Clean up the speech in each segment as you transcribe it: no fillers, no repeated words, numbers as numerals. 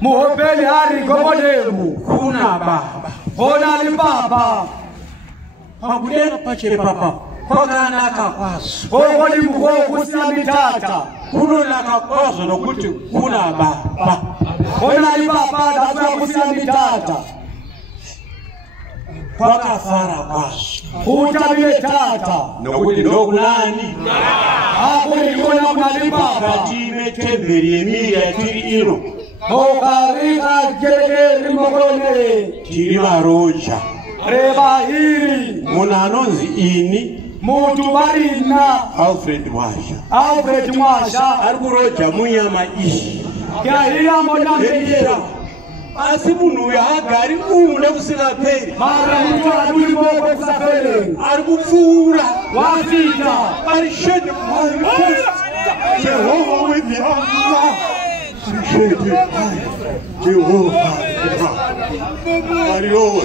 Muhopeli hari gomodemu kuna baba hona li baba Pakudenga pache papa Pagana kakwaso honi mko kusami tata Kuno la kakwaso no kuti kuna baba hona li baba datu kusami tata Paka fara kwaso Utabile tata no kuti no nani Hapo ni kuna mali baba Katime temberi emilia tiri ino Okarika jereke rimokone Tiri maroja reba hili munanonzi ini mutu marina Alfred Mwasha arikuroja munyama ishi kyahira mbona mbejera asi munhu yagari umune kusingaperi mara mutu aduli boko kusafere arikupfuura wafika arishede Jehovah with the Allah arishede Jehovah Ariona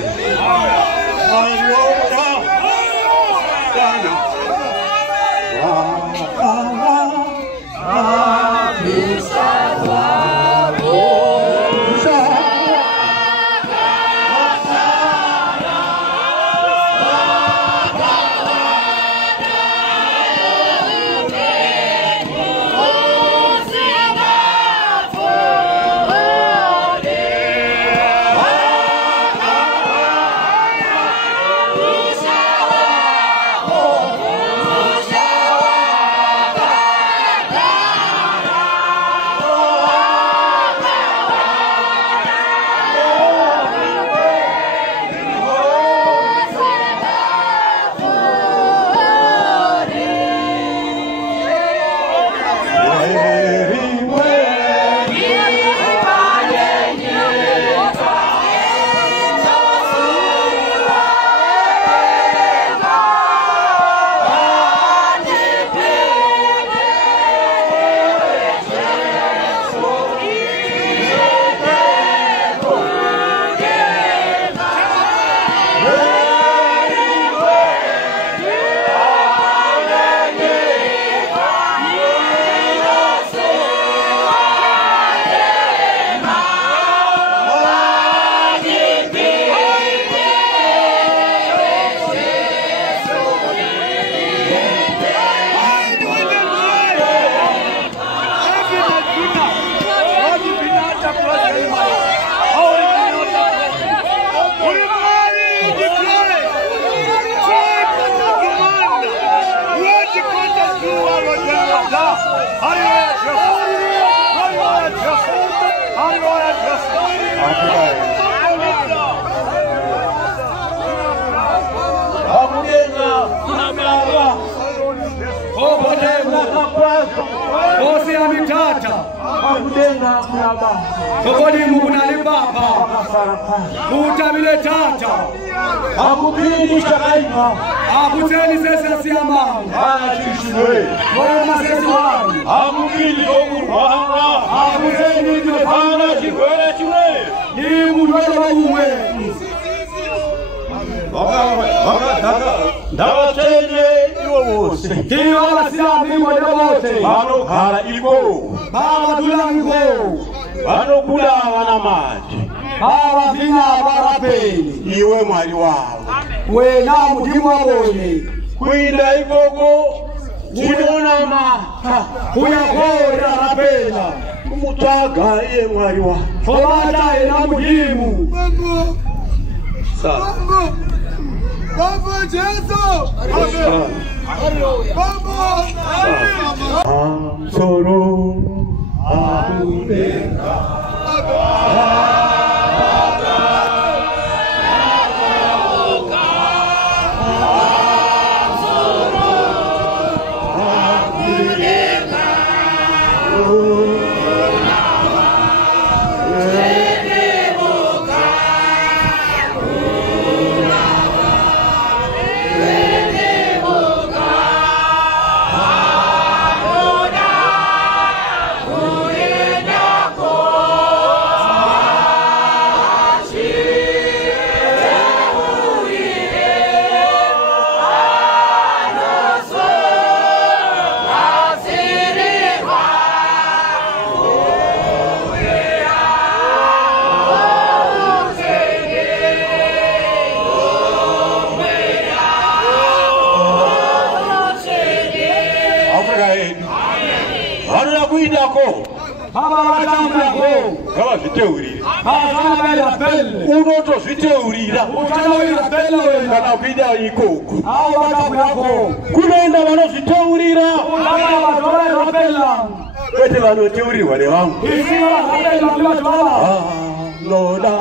Kosi amitata Kokodi mubunali baba Kutabile tata Akupindi shakaima Akuteni sese siyama Anachishwe Koma sese wani Akupindi okurwara Akuteni jofana Anachigwele chwe Ni mudwele wa uwe Ndabatene iwo wose Kiyo wala siyami mwede wote Bano kara iko Baba tulangi ko Bano kula wana maji Baba vina barapeni Iwe mwari wao Wena mudimu wabone Kuinda ikoko Kunona maha Kuyakora rapena Kumutaga iye mwari wao Fomata ina mudimu Sasa Baba Jesu! Baba! Soro Abudenga Kama viteurira. Unoto viteurira. Kana kuida ikoko. Kunaenda vano viteurira. Kwete vano teuriwa ne vangu. Loda.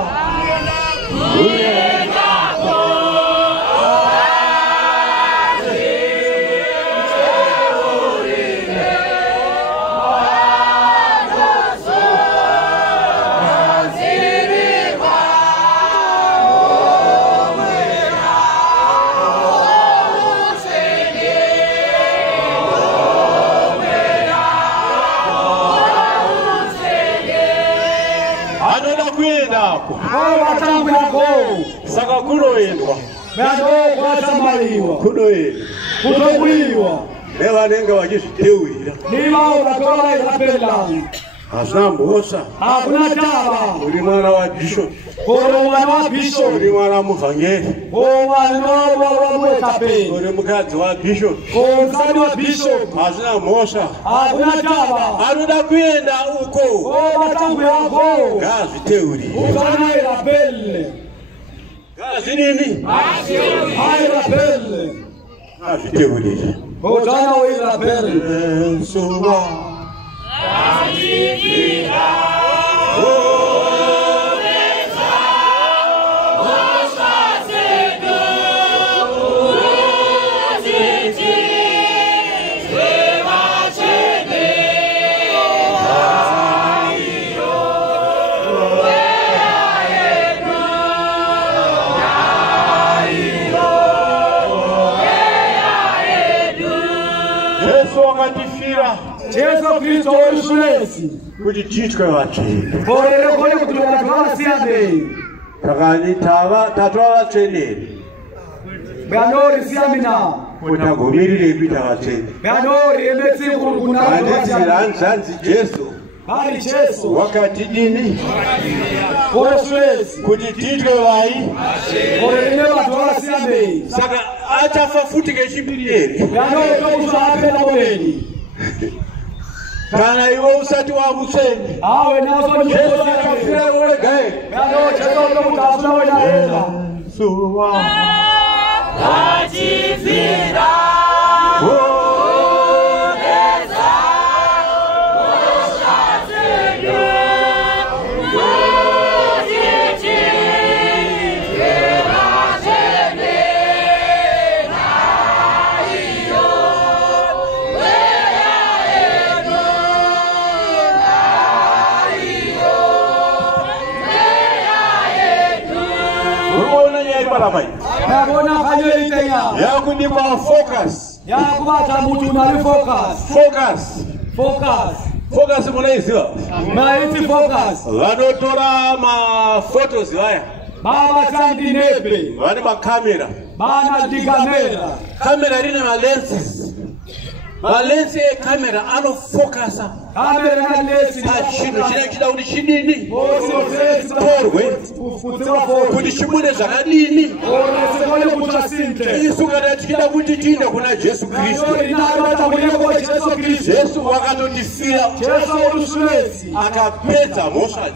wako matangu yako saka kunoendwa bado kwatamaliwa kunoendwa nevanenge vachizviteuhira nivao vatola ikapela hasina mbosa hakuna tava uri mwana wabishop koro mwana wa bishop uri mwana muvhangeri mwana wa mwekapeli uri mukadzi wabishop mukadzi wa bishop hasina mbosa hakuna tava anoda kuenda uko matangu yako ngazviteuri utana ikapele ngazvinini ikapele ngazviteurire utana ikapele suva Yesu Kristo orusulesi kuti titwe vatsvene korere kone kuti vanhu vanasiyambei kakani tatwa vatsveneri banori siyamina kuti agomirire kuita vatsvene banori andizanzi Jesu bali Jesu wakati dini orusulesi kuti titwe vai korere vanhu vanasiyambei saka achafa futi kechipiri banori tokusapela momeni kana iwe usati wamutsvene awe naso Jesu akafira iwe gaye banori Jesu nokutafuna wenaela suva achifira Nabona kanyeli tenya yakundipa focus yakubata mutu unali focus munaiziva maiti focus vanotora maphotos vaya baba tandi nepe vane makamera bana digamera kamera rine malensi ekamera anofocusa kamera na lesi pachinhu chinenge chida kuti chidini torwe kuti chibude zvakadini isu kana tichida kuti tiinde kuna Jesu Kristu Jesu wakatotifira akapedza mhosva